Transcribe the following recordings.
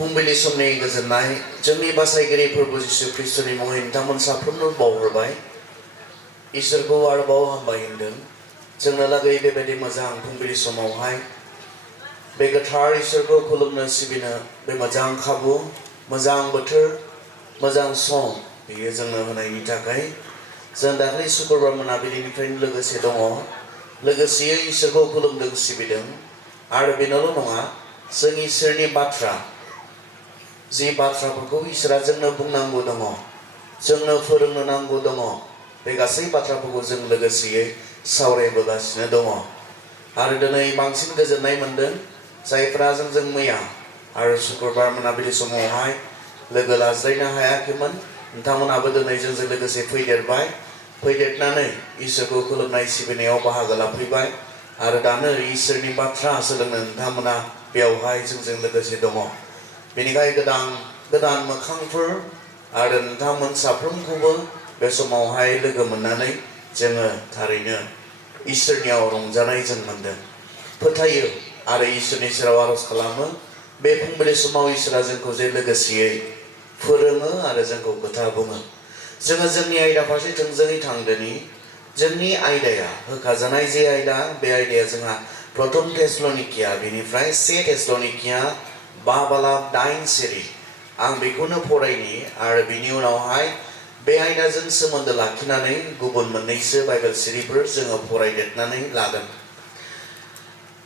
फुंबिलि समनि गोजोननाय जोंनि बासायगिरि फोरबो जिसु ख्रीष्टनि मुङै नोंथांमोन साफ्रोमनो बावहरबाय इसोरखौ आरोबाव हामबाय होनदों जोंनो लागै बेबायदि मोजां फुंबिलि समावहाय बे गोथार इसोरखौ खुलुमनो सिबिनो बे मोजां खाबु मोजां बोथोर मोजां सम बेयो जोंनो होनायनि थाखाय जों दाखालि सुक्रुबार मोनाबिलिनिफ्रायनो लोगोसे दङ लोगोसेयै इसोरखौ खुलुमदों सिबिदों आरो बेनोल' नङा जों इसोरनि बाथ्रा जि बाथ्राफोरखौ इसोरा जोंनो बुंनांगौ दङ जोंनो फोरोंनो नांगौ दङ बे गासै बाथ्राफोरखौ जों लोगोसेयै सावरायबोगासिनो दङ आरो दिनै बांसिन गोजोननाय मोनदों जायफ्रा जोंजों मैया आरो सुक्रुबार मोनाबिलि समावहाय लोगो लाज्लायनो हायाखैमोन नोंथांमोनाबो दिनै जोंजों लोगोसे फैदेरनानै इसोरखौ खुलुमनाय सिबिनायाव बाहागो लाफैबाय आरो दानो इसोरनि बाथ्रा सोलोंनो नोंथांमोना बेयावहाय जोंजों लोगोसे दङ बेनिखायनो गोदान मोखांफोर आरो नोंथांमोन साफ्रोमखौबो बे समावहाय लोगो मोननानै जोङो थारैनो इसोरनियाव रंजानाय जों मोनदों फोथायो आरो इसोरनि सेराव आरज खालामो बे फुंबिलि समाव इसोरा जोंखौ जे लोगोसेयै फोरोङो आरो जोंखौ खोथा बुङो जोङो जोंनि आयदा फारसे थोंजोङै थांदोनि जोंनि आयदाया होखाजानाय जे आयदा बे आयदाया जोंहा प्रथम थेसलनिकिया बेनिफ्राय 1 थेसलनिकिया 5:9 सिरि आं बेखौनो फरायनि आरो बिनि उनावहाय बे आयदाजों सोमोन्दो लाखिनानै गुबुन मोननैसो बाइबेल सिरिफोर जोङो फरायदेरनानै लागोन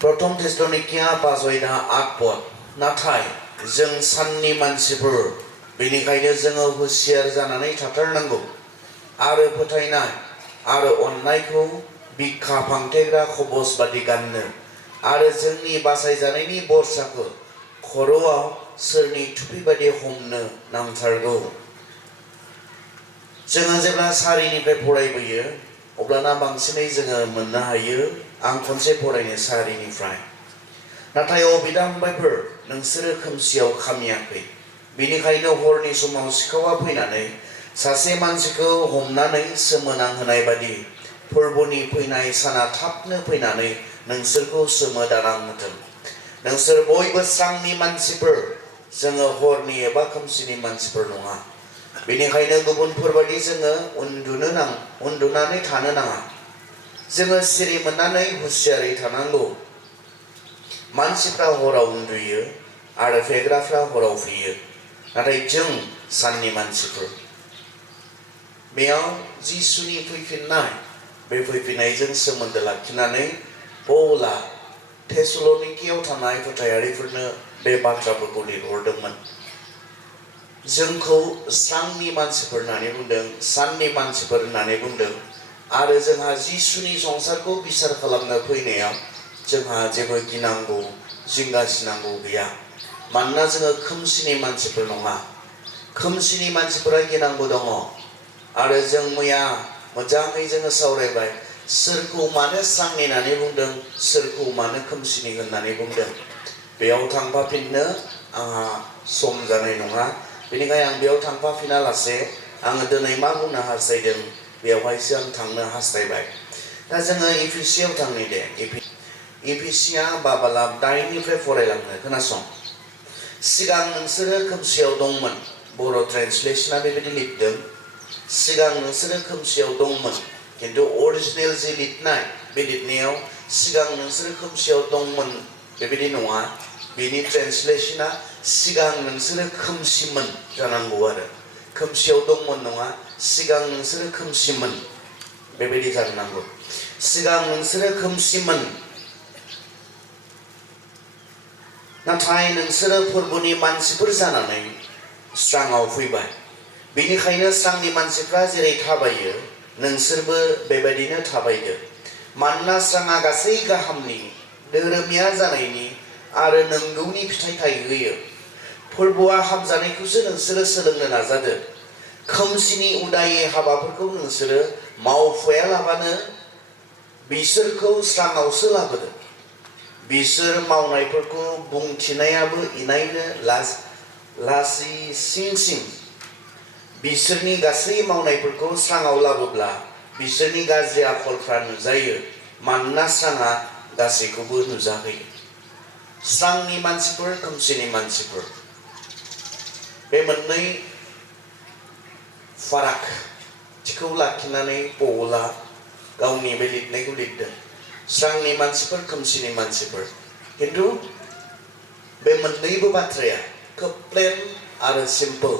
प्रथम थेसलनिकिया 5:8 नाथाय जों साननि मानसिफोर बेनिखायनो जोङो हुसियार जानानै थाथारनांगौ आरो फोथायनाय आरो अननायखौ बिखा फांथेग्रा खबस बादि गाननो आरो जोंनि बासायजानायनि बरसाखौ खर'आव सोरनि थुफि बादि हमनो नांथारगौ जोङो जेब्ला सारिनिफ्राय फरायबोयो अब्लाना बांसिनै जोङो मोननो हायो आं खनसे फरायनो सारिनिफ्राय नाथाय बिदा फंबायफोर नोंसोरो खोमसियाव खामियाखै बेनिखायनो हरनि समाव सिखावा फैनानै सासे मानसिखौ हमनानै सोमोनांहोनाय बादि फोरबोनि फैनाय साना थाबनो फैनानै नोंसोरखौ सोमोनांहोथों नोंसोर बयबो स्रांनि मानसिफोर जोङो हरनि एबा खोमसिनि मानसिफोर नङा बेनिखायनो गुबुनफोरबादि जोङो उन्दुनानै थानो नाङा जोङो सिरि मोननानै हुसियारै थानांगौ मानसिफ्रा हराव उन्दुयो आरो फेग्राफ्रा हराव फैयो नाथाय जों साननि मानसिफोर बेयाव जिसुनि फैफिननाय बे फैफिननायजों सोमोन्दो लाखिनानै पौला थेसलनिकियाव थानाय फोथायारिफोरनो बे बाथ्राफोरखौ लिरहरदोंमोन जोंखौ स्रांनि मानसिफोर होननानै बुंदों साननि मानसिफोर होननानै बुंदों आरो जोंहा जिसुनि संसारखौ बिसार खालामनो फैनायाव जोंहा जेबो गिनांगौ जिंगासिनांगौ गैया मानोना जोङो खोमसिनि मानसिफोर नङा खोमसिनि मानसिफोरा गिनांगौ दङ आरो जों मैया मोजाङै जोङो सावरायबाय सोरखौ मानो स्रांनि होननानै बुंदों सोरखौ मानो खोमसिनि होननानै बुंदों बेयाव थांफाफिननो आंहा सम जानाय नङा बेनिखायनो आं बेयाव थांफाफिना लासे आङो दिनै मा बुंनो हास्थायदों बेयावहायसो आं थांनो हास्थायबाय दा जोङो एफिसियाव थांनि दे एफिसिया 5:9 फरायलांनो खोनासं सिगां नोंसोरो खोमसियाव दंमोन बर' ट्रेन्सलेशना बेबायदि लिरदों सिगां नोंसोरो खोमसियाव दंमोन किन्तु अरिजिनेल जि लिरनाय बे लिरनायाव सिगां नोंसोरो खोमसियाव दंमोन बेबायदि नङा बेनि ट्रेन्सलेशना सिगां नोंसोरो खोमसिमोन जानांगौ आरो खोमसियाव दंमोन नङा सिगां नोंसोरो खोमसिमोन बेबायदि जानांगौ सिगां नोंसोरो खोमसिमोन नाथाय नोंसोरो फोरबोनि मानसिफोर जानानै स्राङाव फैबाय बेनिखायनो स्रांनि मानसिफ्रा जेरै थाबायो नोंसोरबो बेबायदिनो थाबायदो मानोना स्राङा गासै गाहामनि धोरोमिया जानायनि आरो नंगौनि फिथाइ थायहोयो फोरबोआ हामजानायखौसो नोंसोरो सोलोंनो नाजादो खोमसिनि उदायै हाबाफोरखौ नोंसोरो मावफायालाबानो बिसोरखौ स्राङावसो लाबोदो बिसोर मावनायफोरखौ बुंथिनायाबो इनायनो लासि सिं बिसोरनि गासै मावनायफोरखौ स्राङाव लाबोब्ला बिसोरनि गाज्रि आखलफ्रा नुजायो मानोना स्राङा गासैखौबो नुजाहोयो स्रांनि मानसिफोर खोमसिनि मानसिफोर बे मोननै फारागथिखौ लाखिनानै पौला गावनि बे लिरनायखौ लिरदों स्रांनि मानसिफोर खोमसिनि मानसिफोर खिन्थु बे मोननैबो बाथ्राया खोब प्लेन आरो सिम्पल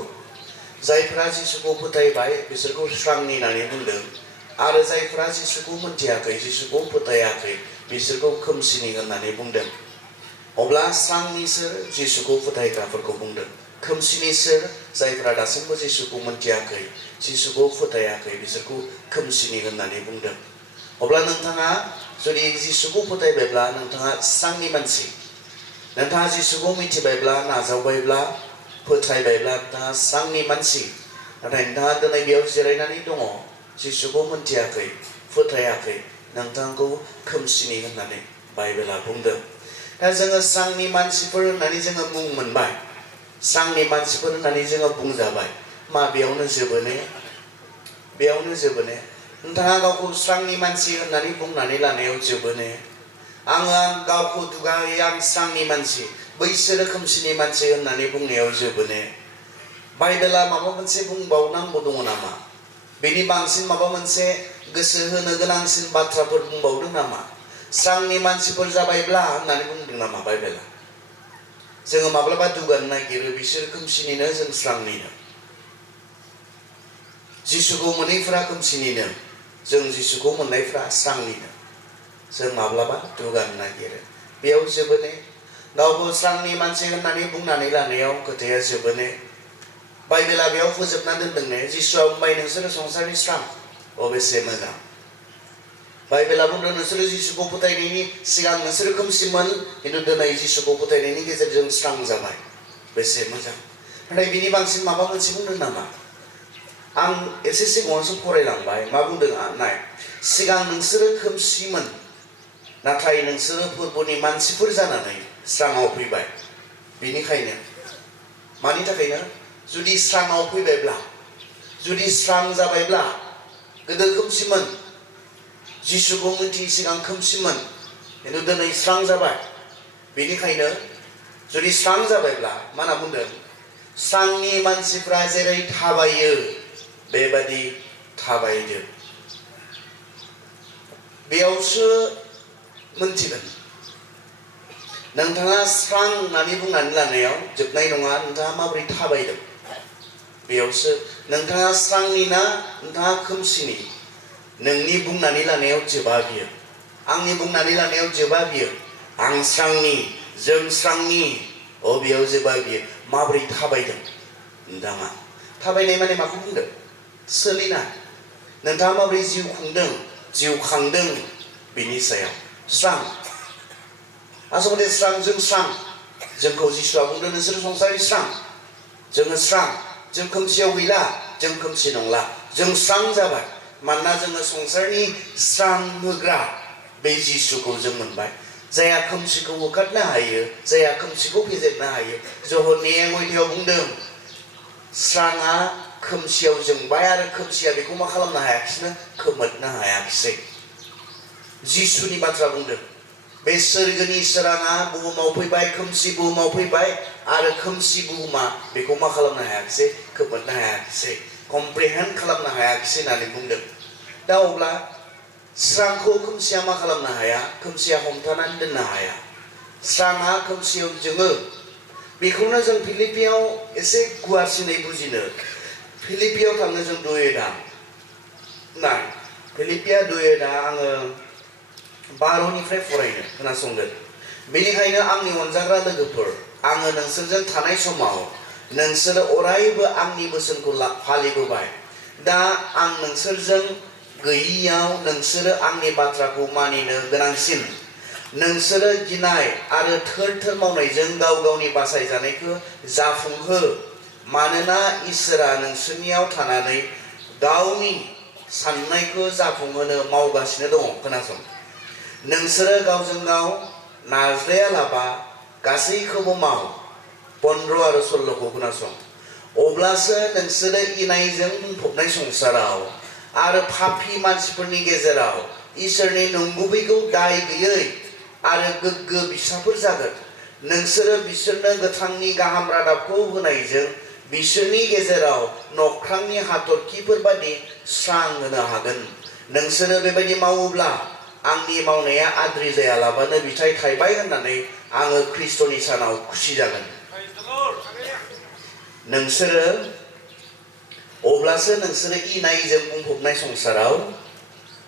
जायफोरा जिसुखौ फोथायबाय बिसोरखौ स्रांनि होननानै बुंदों आरो जायफोरा जिसुखौ मोनथियाखै जिसुखौ फोथायाखै बिसोरखौ खोमसिनि होननानै बुंदों अब्ला स्रांनि सोर जिसुखौ फोथायग्राफोरखौ बुंदों खोमसिनि सोर जायफोरा दासिमबो जिसुखौ मोनथियाखै जिसुखौ फोथायाखै बिसोरखौ खोमसिनि होननानै बुंदों अब्ला नोंथाङा जुदि जिसुखौ फोथायबायब्ला नोंथाङा स्रांनि मानसि नोंथाङा जिसुखौ मिथिबायब्ला नाजावबायब्ला फोथायबायब्ला नोंथाङा स्रांनि मानसि नाथाय नोंथाङा दिनै बेयाव जिरायनानै दङ जिसुखौ मोनथियाखै फोथायाखै नोंथांखौ खोमसिनि होननानै बाइबेला बुंदों दा जोङो स्रांनि मानसिफोर होननानै जोङो मुं मोनबाय स्रांनि मानसिफोर होननानै जोङो बुंजाबाय मा बेयावनो जोबो ने नोंथाङा गावखौ स्रांनि मानसि होननानै बुंनानै लानायाव जोबो ने आङो गावखौ दुगायै आं स्रांनि मानसि बैसोरो खोमसिनि मानसि होननानै बुंनायाव जोबो ने बाइबेला माबा मोनसे बुंबावनांगौ दङ नामा बेनि बांसिन माबा मोनसे गोसो होनो गोनांसिन बाथ्राफोर बुंबावदों नामा स्रांनि मानसिफोर जाबायब्ला होननानै बुंदों नामा बाइबेला जोङो माब्लाबा दुगानो नागिरो बिसोर खोमसिनिनो जों स्रांनिनो जिसुखौ मोनैफ्रा खोमसिनिनो जों जिसुखौ मोननायफ्रा स्रांनिनो जों माब्लाबा दुगानो नागिरो बेयाव जोबो ने गावखौ स्रांनि मानसि होननानै बुंनानै लानायाव खोथाया जोबो ने बाइबेला बेयाव फोजोबना दोनदों ने जिसुआ बुंबाय नोंसोरो संसारनि स्रां अबेसे मोजां बाइबेला बुंदों नोंसोरो जिसुखौ फोथायनायनि सिगां नोंसोरो खोमसिमोन खिन्थु दिनै जिसुखौ फोथायनायनि गेजेरजों स्रां जाबाय बेसे मोजां नाथाय बिनि बांसिन माबा मोनसे बुंदों नामा आं एसे सिगाङावसो फरायलांबाय मा बुंदों नाय सिगां नोंसोरो खोमसिमोन नाथाय नोंसोरो फोरबोनि मानसिफोर जानानै स्राङाव फैबाय बेनिखायनो मानि थाखायनो जुदि स्राङाव फैबायब्ला जुदि स्रां जाबायब्ला गोदो खोमसिमोन जिसुखौ मिन्थियै सिगां खोमसिमोन खिन्थु दिनै स्रां जाबाय बेनिखायनो जुदि स्रां जाबायब्ला मा होनना बुंदों स्रांनि मानसिफ्रा जेरै थाबायो बेबादि थाबायदो बेयावसो मोनथिगोन नोंथाङा स्रां होननानै बुंनानै लानायाव जोबनाय नङा नोंथाङा माबोरै थाबायदों बेयावसो नोंथाङा स्रांनि ना नोंथाङा खोमसिनि नोंनि बुंनानै लानायाव जोबा बियो आंनि बुंनानै लानायाव जोबा बियो आं स्रांनि जों स्रांनि बेयाव जोबा बियो माबोरै थाबायदों नोंथाङा थाबायनाय माने माखौ बुंदों सोलिनाय नोंथाङा माबोरै जिउ खुंदों जिउ खांदों बिनि सायाव स्रां आसलथे स्रांजों स्रां जोंखौ जिसुआ बुंदों नोंसोर संसारनि स्रां जोङो स्रां जों खोमसियाव गैला जों खोमसि नंला जों स्रां जाबाय मानोना जोङो संसारनि स्रां होग्रा बे जिसुखौ जों मोनबाय जायहा खोमसिखौ होखारनो हायो जायहा खोमसिखौ फेजेननो हायो जहरनि 1:8 बुंदों स्राङा खोमसियाव जोंबाय आरो खोमसिया बेखौ मा खालामनो हायाखिसै खोमोरनो हायाखिसै जिसुनि बाथ्रा बुंदों बे सोरगोनि सोराङा बुहुमाव फैबाय खोमसि बुहुमाव फैबाय आरो खोमसि बुहुमा बेखौ मा खालामनो हायाखिसै खोमोरनो हायाखिसै कमप्रिहेन्ड खालामनो हायाखिसै होननानै बुंदों दा अब्ला स्रांखौ खोमसिया मा खालामनो हाया खोमसिया हमथानानै दोननो हाया स्राङा खोमसियाव जोङो बेखौनो जों फिलिपियाव एसे गुवारसिनै बुजिनो फिलिपियाव थांनो जों दुयेदा नाय फिलिपिया दुयेदा आङो 12निफ्राय फरायनो खोनासंगोन बेनिखायनो आंनि अनजाग्रा लोगोफोर आङो नोंसोरजों थानाय समाव नोंसोरो अरायबो आंनि बोसोनखौ फालिबोबाय दा आं नोंसोरजों गैयियाव नोंसोरो आंनि बाथ्राखौ मानिनो गोनांसिन नोंसोरो गिनाय आरो थोर थोर मावनायजों गाव गावनि बासायजानायखौ जाफुंहो मानोना इसोरा नोंसोरनियाव थानानै गावनि साननायखौ जाफुंहोनो मावगासिनो दङ खोनासं नोंसोरो गावजों गाव नाज्लायालाबा गासैखौबो माव 15 आरो 16 खोनासं अब्लासो नोंसोरो इनायजों बुंफबनाय संसाराव आरो पापी मानसिफोरनि गेजेराव इसोरनि नंगुबैखौ दाय गैयै आरो गोग्गो फिसाफोर जागोन नोंसोरो बिसोरनो गोथांनि गाहाम रादाबखौ होनायजों बिसोरनि गेजेराव नख्रांनि हाथरखिफोर बादि स्रां होनो हागोन नोंसोरो बेबायदि मावोब्ला आंनि मावनाया आद्रि जायालाबानो बिथाइ थायबाय होननानै आङो ख्रिस्ट'नि सानाव खुसि जागोन नोंसोरो अब्लासो नोंसोरो इनायजों बुंफबनाय संसाराव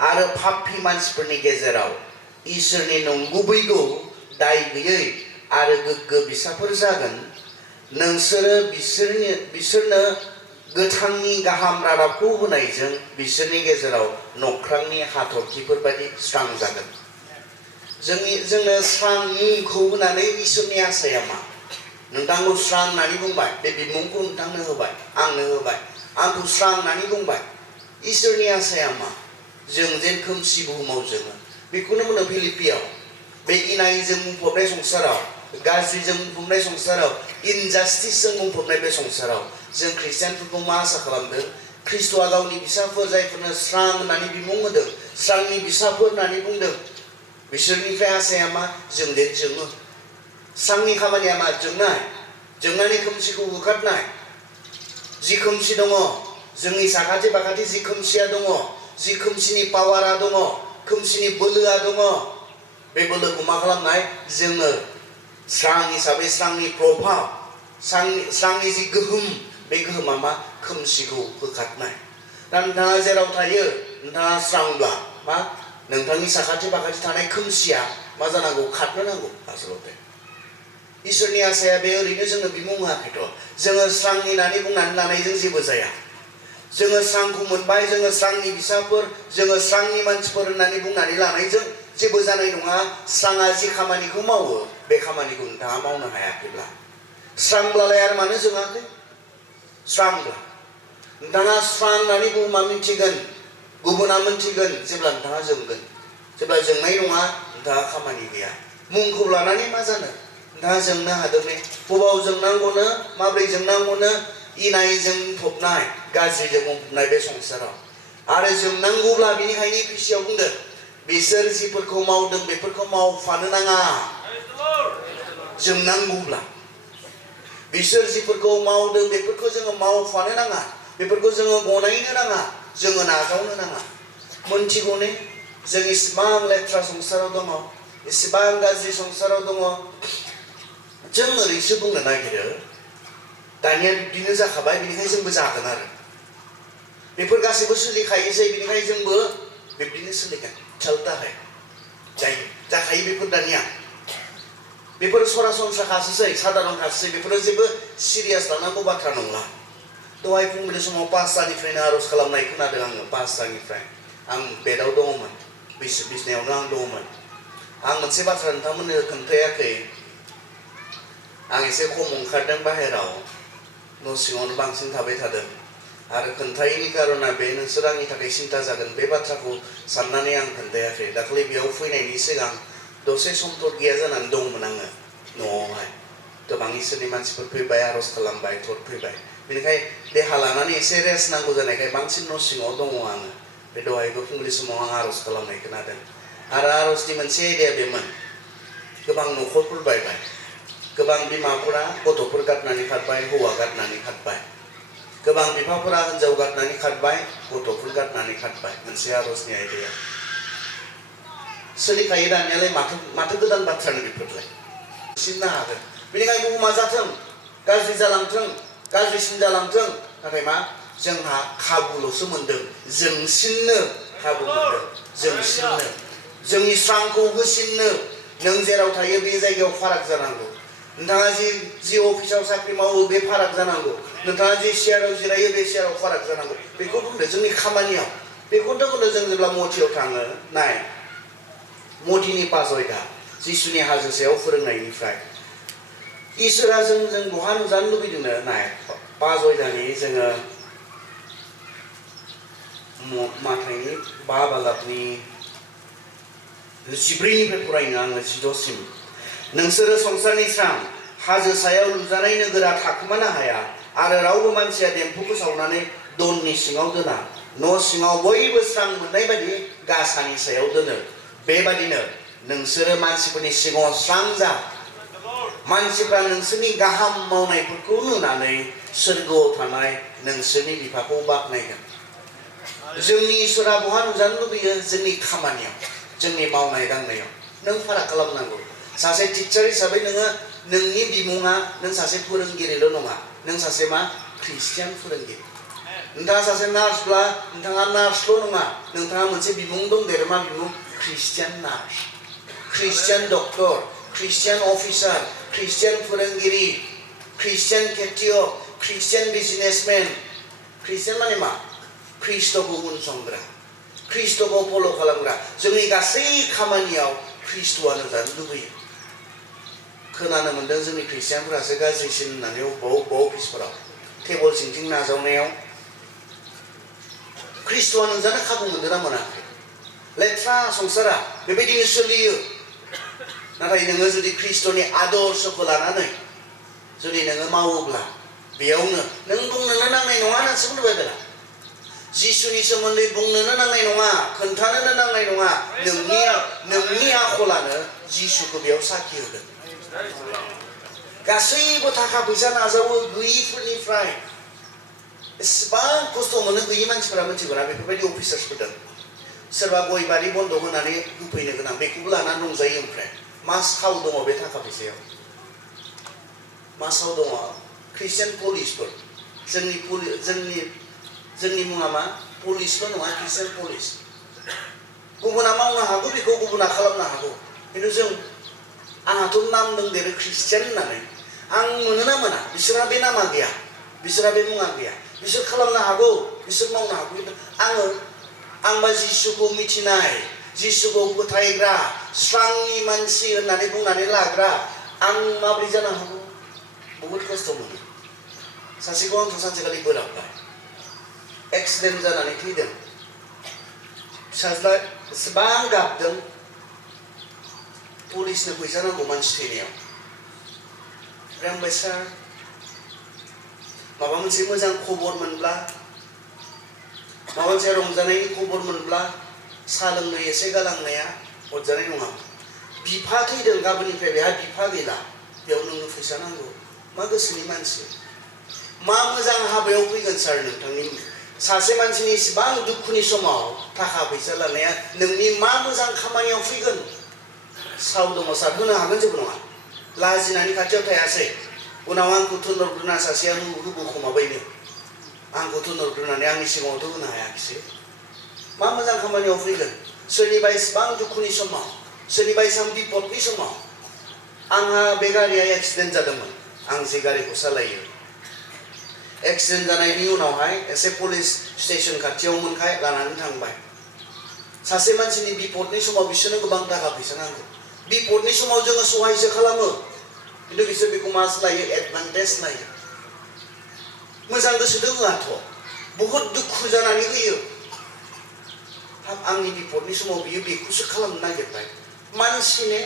आरो पापी मानसिफोरनि गेजेराव इसोरनि नंगुबैखौ दाय गैयै आरो गोग्गो बिसाफोर जागोन नोंसोरो बिसोरनो गोथांनि गाहाम रादाबखौ होनायजों बिसोरनि गेजेराव नख्रांनि हाथरखिफोर बायदि स्रां जागोन जोंनो स्रांखौ होनानै इसोरनि आसाया मा नोंथांखौ स्रां होननानै बुंबाय बे बिमुंखौ नोंथांनो होबाय आंनो होबाय आंखौ स्रां होननानै बुंबाय इसोरनि आसाया मा जों जेन खोमसि बुहुमाव जोङो बेखौनो मोनो फिलिपियाव बे इनायजों बुंफबनाय संसाराव गाज्रिजों बुंफबनाय संसाराव इनजास्टिसजों बुंफबनाय बे संसाराव जों ख्रिस्टियानफोरखौ मा आसा खालामदों ख्रिस्ट'आ गावनि फिसाफोर जायफोरनो स्रां होननानै बिमुं होदों स्रांनि फिसाफोर होननानै बुंदों बिसोरनिफ्राय आसाया मा जों जेन जोङो स्रांनि खामानिया मा जोंनानै खोमसिखौ होखारनाय जि खोमसि दङ जोंनि साखाथि बाखाथि जि खोमसिया दङ जि खोमसिनि पावारा दङ खोमसिनि बोलोआ दङ बे बोलोखौ मा खालामनाय जोङो स्रां हिसाबै स्रांनि प्रभाब स्रांनि जि गोहोम बे गोहोमा मा खोमसिखौ होखारनाय दा नोंथाङा जेराव थायो नोंथाङा स्रांब्ला मा नोंथांनि साखाथि बाखाथि थानाय खोमसिया मा जानांगौ खारनो नांगौ आसलते इसोरनि आसाया बे ओरैनो जोंनो बिमुं होआखैथ जोङो स्रांनि होननानै बुंनानै लानायजों जेबो जाया जोङो स्रांखौ मोनबाय जोङो स्रांनि फिसाफोर जोङो स्रांनि मानसिफोर होननानै बुंनानै लानायजों जेबो जानाय नङा स्रांआ जि खामानिखौ मावो बे खामानिखौ नोंथाङा मावनो हायाखैब्ला स्रांब्लालाय आरो मानो जोङाखै स्रांब्ला नोंथाङा स्रां होननानै बुहुमा मिन्थिगोन गुबुना मिन्थिगोन जेब्ला नोंथाङा जोंगोन जेब्ला जोंनाय नङा नोंथाङा खामानि गैया मुंखौ लानानै मा जानो नोंथाङा जोंनो हादों ने बबाव जोंनांगौनो माब्रै जोंनांगौनो इनायजों बुंफबनाय गाज्रिजों बुंफबनाय बे संसाराव आरो जोंनांगौब्ला बिनिखायनो एफिसियाव बुंदों बिसोर जिफोरखौ मावदों बेफोरखौ मावफानो नाङा जोंनांगौब्ला बिसोर जिफोरखौ मावदों बेफोरखौ जोङो मावफानो नाङा बेफोरखौ जोङो गनायनो नाङा जोङो नाजावनो नाङा मोनथिगौ ने जों इसिबां लेथ्रा संसाराव दङ इसिबां गाज्रि संसाराव दङ जों ओरैसो बुंनो नागिरो दानिया बिदिनो जाखाबाय बिनिखायनो जोंबो जागोन आरो बेफोर गासैबो सोलिखायोसै बिनिखायनो जोंबो बिब्दिनो सोलिगोन चलता है जाखायो बेफोर दानिया बेफोर सरासनस्रा खासोसै साधारन खासोसै बेफोरो जेबो सिरियास लानांगौ बाथ्रा नंला दहाय फुंबिलि समाव 5टानिफ्रायनो आरज खालामनाय खोनादों आङो 5टानिफ्राय आं बेदाव दङमोन बिसनायावनो आं दङमोन आं मोनसे बाथ्रा नोंथांमोननो खोन्थायाखै आं एसे खम ओंखारदों बाहेराव न' सिङावनो बांसिन थाबाय थादों आरो खोन्थायैनि कारना बे नोंसोर आंनि थाखाय सिन्था जागोन बे बाथ्राखौ साननानै आं खोन्थायाखै दाखालि बेयाव फैनायनि सिगां दसे समथ' गैया जानानै दंमोन आङो न'आवहाय गोबां इसोरनि मानसिफोर फैबाय आरज खालामबाय थट फैबाय बेनिखायनो देहा लानानै एसे रेस्ट नांगौ जानायखाय बांसिन न' सिङाव दङ आङो बे दहायबो फुंबिलि समाव आं आरज खालामनाय खोनादों आरो आरजनि मोनसे आयदाया बेमोन गोबां न'खरफोर बायबाय गोबां बिमाफोरा गथ'फोर गारनानै खारबाय हौवा गारनानै खारबाय गोबां बिफाफोरा हिनजाव गारनानै खारबाय गथ'फोर गारनानै खारबाय मोनसे आरजनि आयदाया सोलिखायो दानियालाय माथो गोदान बाथ्रानो बेफोरलाय सिननो हागोन बेनिखायनो बुहुमा जाथों गाज्रि जालांथों गाज्रिसिन जालांथों नाथाय मा जोंहा खाबुल'सो मोनदों जोंसिननो खाबु मोनदों जोंसिननो जोंनि स्रांखौ होसिननो नों जेराव थायो बे जायगायाव फाराग जानांगौ नोंथाङा जि अफिसाव साख्रि मावो बे फाराग जानांगौ नोंथाङा जि सियाराव जिरायो बे सियाराव फाराग जानांगौ बेखौ बुंदो जोंनि खामानियाव बेखौथ' बुंदो जों जेब्ला मथियाव थाङो नाय मथिनि पाजयदा जिसुनि हाजो सायाव फोरोंनायनिफ्राय इसोरा जों बहा नुजानो लुबैदोंनो नाय पाजयदानि जोङो माथाइनि 5 बालाबनि 14निफ्राय फरायनो आङो 16सिम नोंसोरो संसारनि स्रां हाजो सायाव लुजानाय नोगोरा थाखोमानो हाया आरो रावबो मानसिया देम्फुखौ सावनानै दननि सिङाव दोना न' सिङाव बयबो स्रां मोननाय बायदि गासानि सायाव दोनो बेबादिनो नोंसोरो मानसिफोरनि सिगाङाव स्रां जा मानसिफ्रा नोंसोरनि गाहाम मावनायफोरखौ नुनानै सोरगोआव थानाय नोंसोरनि बिफाखौ बाख्नायगोन जोंनि इसोरा बहा नुजानो लुबैयो जोंनि खामानियाव जोंनि मावनाय दांनायाव नों फाराग खालामनांगौ सासे टिचार हिसाबै नोङो नोंनि बिमुङा नों सासे फोरोंगिरिल' नङा नों सासे मा ख्रिस्टियान फोरोंगिरि नोंथाङा सासे नार्सब्ला नोंथाङा नार्सल' नङा नोंथाङा मोनसे बिमुं दंदेरो मा बिमुं Christian nurse Christian doctor Christian officer Christian फोरोंगिरि ख्रिस्टियान खेतियक ख्रिस्टियान बिजनेसमेन ख्रिस्टियान माने मा ख्रिस्ट'खौ उनसंग्रा ख्रिस्ट'खौ फल' खालामग्रा जोंनि गासै खामानियाव ख्रिस्ट'आ नुजानो लुबैयो खोनानो मोन्दों जोंनि ख्रिस्टियानफोरासो गाज्रिसिन होननानै अबेबा अफिसफोराव टेबल सिंथिं नाजावनायाव ख्रिस्ट'आ नुजानो खाबु मोनदोंना मोनाखै लेथ्रा संसारा बेबायदिनो सोलियो नाथाय नोङो जुदि ख्रिस्ट'नि आदर्शखौ लानानै जुदि नोङो मावोब्ला बेयावनो नों बुंनोनो नांनाय नङा होननानैसो बुंबाय बेला जिसुनि सोमोन्दै बुंनोनो नांनाय नङा खोन्थानोनो नांनाय नङा नोंनि आखलानो जिसुखौ बेयाव साखि होगोन गासैबो थाखा फैसा नाजावो गैयिफोरनिफ्राय एसेबां खस्थ' मोनो गैयि मानसिफोरा मिथिगौना बेफोरबायदि अफिसार्सफोर दं सोरबा गय बारि बन्द होनानै होफैनो गोनां बेखौबो लानानै रंजायो ओमफ्राय मा साव दङ बे थाखा फैसायाव मा साव दङ ख्रिस्टियान पुलिसफोर जोंनि मुङा मा पुलिसल' नङा ख्रिस्टियान पुलिस गुबुना मावनो हागौ बेखौ गुबुना खालामनो हागौ खिन्थु जों आंहाथ' नाम दंदेरो ख्रिस्टियान होननानै आं मोनोना मोना बिसोरहा बे नामा गैया बिसोरहा बे मुङा गैया बिसोर खालामनो हागौ बिसोर मावनो हागौ खिन्थु आंबा जिसुखौ मिथिनाय जिसुखौ फोथायग्रा स्रांनि मानसि होननानै बुंनानै लाग्रा आं माबोरै जानो हागौ बहुद खस्थ' मोनो सासेखौ आंथ' सानसेखालि बोराबबाय एक्सिडेन्ट जानानै थैदों फिसाज्ला एसेबां गाबदों पुलिसनो फैसा नांगौ मानसि थैनायाव ओमफ्राय आं बुंबाय सार माबा मोनसे मोजां खबर मोनब्ला माबा मोनसे रंजानायनि खबर मोनब्ला साहा लोंनो एसे गालांनाया हरजानाय नङा बिफा थैदों गाबोननिफ्राय बेहा बिफा गैला बेयाव नोंनो फैसा नांगौ मा गोसोनि मानसि मा मोजां हाबायाव फैगोन सार नोंथांनि सासे मानसिनि इसेबां दुखुनि समाव थाखा फैसा लानाया नोंनि मा मोजां खामानियाव फैगोन साव दङ सार होनो हागोन जेबो नङा लाजिनानै खाथियाव थायासै उनाव आंखौ थोनहरग्रोना सासेया होबोखोमाबायनो आंखौ थोनहरग्रोनानै आंनि सिगाङावथ' होनो हायाखिसै मा मोजां खामानियाव फैगोन सोरनिबा इसेबां दुखुनि समाव सोरनिबा इसेबां बिपदनि समाव आंहा बे गारिया एक्सिडेन्ट जादोंमोन आं जे गारिखौ सालायो एक्सिडेन्ट जानायनि उनावहाय एसे पुलिस स्टेशन खाथियाव मोनखाय लानानै थांबाय सासे मानसिनि बिपदनि समाव बिसोरनो गोबां थाखा फैसा नांगौ बिपदनि समाव जोङो सहायसो खालामो खिन्थु बिसोर बेखौ मा लायो एडभान्टेज लायो मोजां गोसोजों होआथ' बहुद दुखु जानानै होयो आंनि बिपदनि समाव बियो बेखौसो खालामनो नागिरबाय मानसिने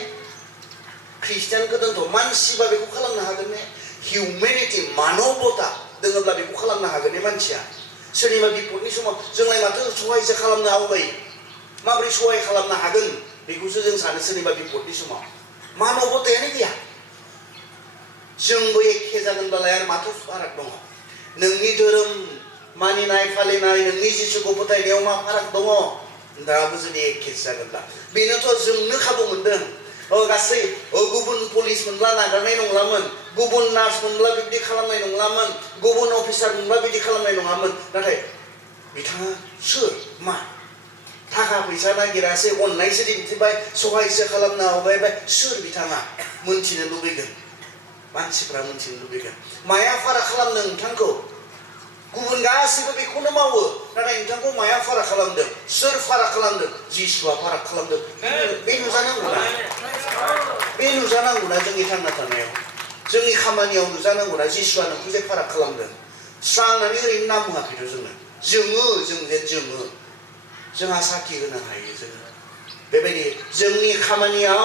ख्रिस्टियानखौ दोनथ' मानसिबा बेखौ खालामनो हागोन ने हिउमेनिटि मानबता दोङोब्ला बेखौ खालामनो हागोन ने मानसिया सोरनिबा बिपदनि समाव जोंलाय माथो सहायसो खालामनो आवगायो माबोरै सहाय खालामनो हागोन बेखौसो जों सानो सोरनिबा बिपदनि समाव मानबतायानो गैया जोंबो एखे जागोनबालाय आरो माथो फाराग दङ नोंनि धोरोम मानिनाय फालिनाय नोंनि जिसुखौ फोथायनायाव मा फाराग दङ दाबो जुदि एखे जागोनब्ला बेनोथ' जोंनो खाबु मोनदों गासै गुबुन पुलिस मोनब्ला नागारनाय नंलामोन गुबुन नार्स मोनब्ला बिदि खालामनाय नंलामोन गुबुन अफिसार मोनब्ला बिदि खालामनाय नङामोन नाथाय बिथाङा सोर मा थाखा फैसा नागिरासै अननायसो दिन्थिबाय सहायसो खालामनो आवगायबाय सोर बिथाङा मोनथिनो लुबैगोन मानसिफ्रा मोनथिनो लुबैगोन माया फाराग खालामदों नोंथांखौ गुबुन गासैबो बेखौनो मावो नाथाय नोंथांखौ माया फाराग खालामदों सोर फाराग खालामदों जिसुआ फाराग खालामदों बे नुजानांगौना जोंनि थांना थानायाव जोंनि खामानियाव नुजानांगौना जिसुआ नोंखौ जे फाराग खालामदों स्रांनानै ओरैनो नाम होआखैथ' जोङो जोङो जोंहा साखि होनो हायो जोङो बेबायदि जोंनि खामानियाव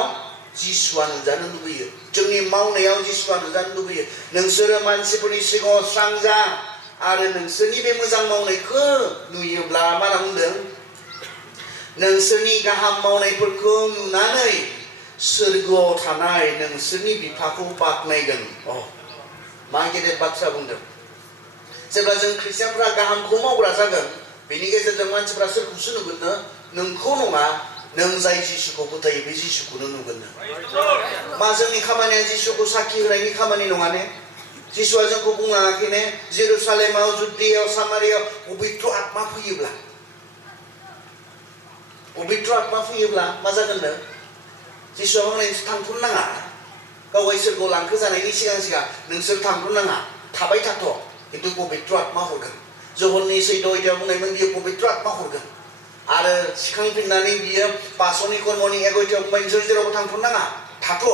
जिसुआ नुजानो लुबैयो जोंनि मावनायाव जिसुआ नुजानो लुबैयो नोंसोरो मानसिफोरनि सिगाङाव स्रां जा आरो नोंसोरनि बे मोजां मावनायखौ नुयोब्ला मा होनना बुंदों नोंसोरनि गाहाम मावनायफोरखौ नुनानै सोरगोआव थानाय नोंसोरनि बिफाखौ बाख्नायगोन मा गेदेर बाथ्रा बुंदों जेब्ला जों ख्रिस्टियानफ्रा गाहामखौ मावग्रा जागोन बेनि गेजेरजों मानसिफ्रा सोरखौसो नुगोननो नोंखौ नङा नों जाय जिसुखौ फोथायो बे जिसुखौनो नुगोननो मा जोंनि खामानिया जिसुखौ साखि होनायनि खामानि नङा ने जिसुआ जोंखौ बुंलाङाखै ने जेरुसालेमाव जुदियाव सामारियाव पबित्र आत्मा फैयोब्ला पबित्र आत्मा फैयोब्ला मा जागोननो जिसुआ बुंनाय थांथ'नो नाङा गाव इसोरखौ लांखो जानायनि सिगां सिगां नोंसोर थांथ'नो नाङा थाबाय थाथ' खिन्थु पबित्र आत्मा हरगोन जहननि 14 बुंनायमोन बियो पबित्र आत्मा हरगोन आरो सिखांफिननानै बियो पासनि कर्मनि 11 बुंबाय नोंसोर जेरावबो थांथ'नो नाङा थाथ'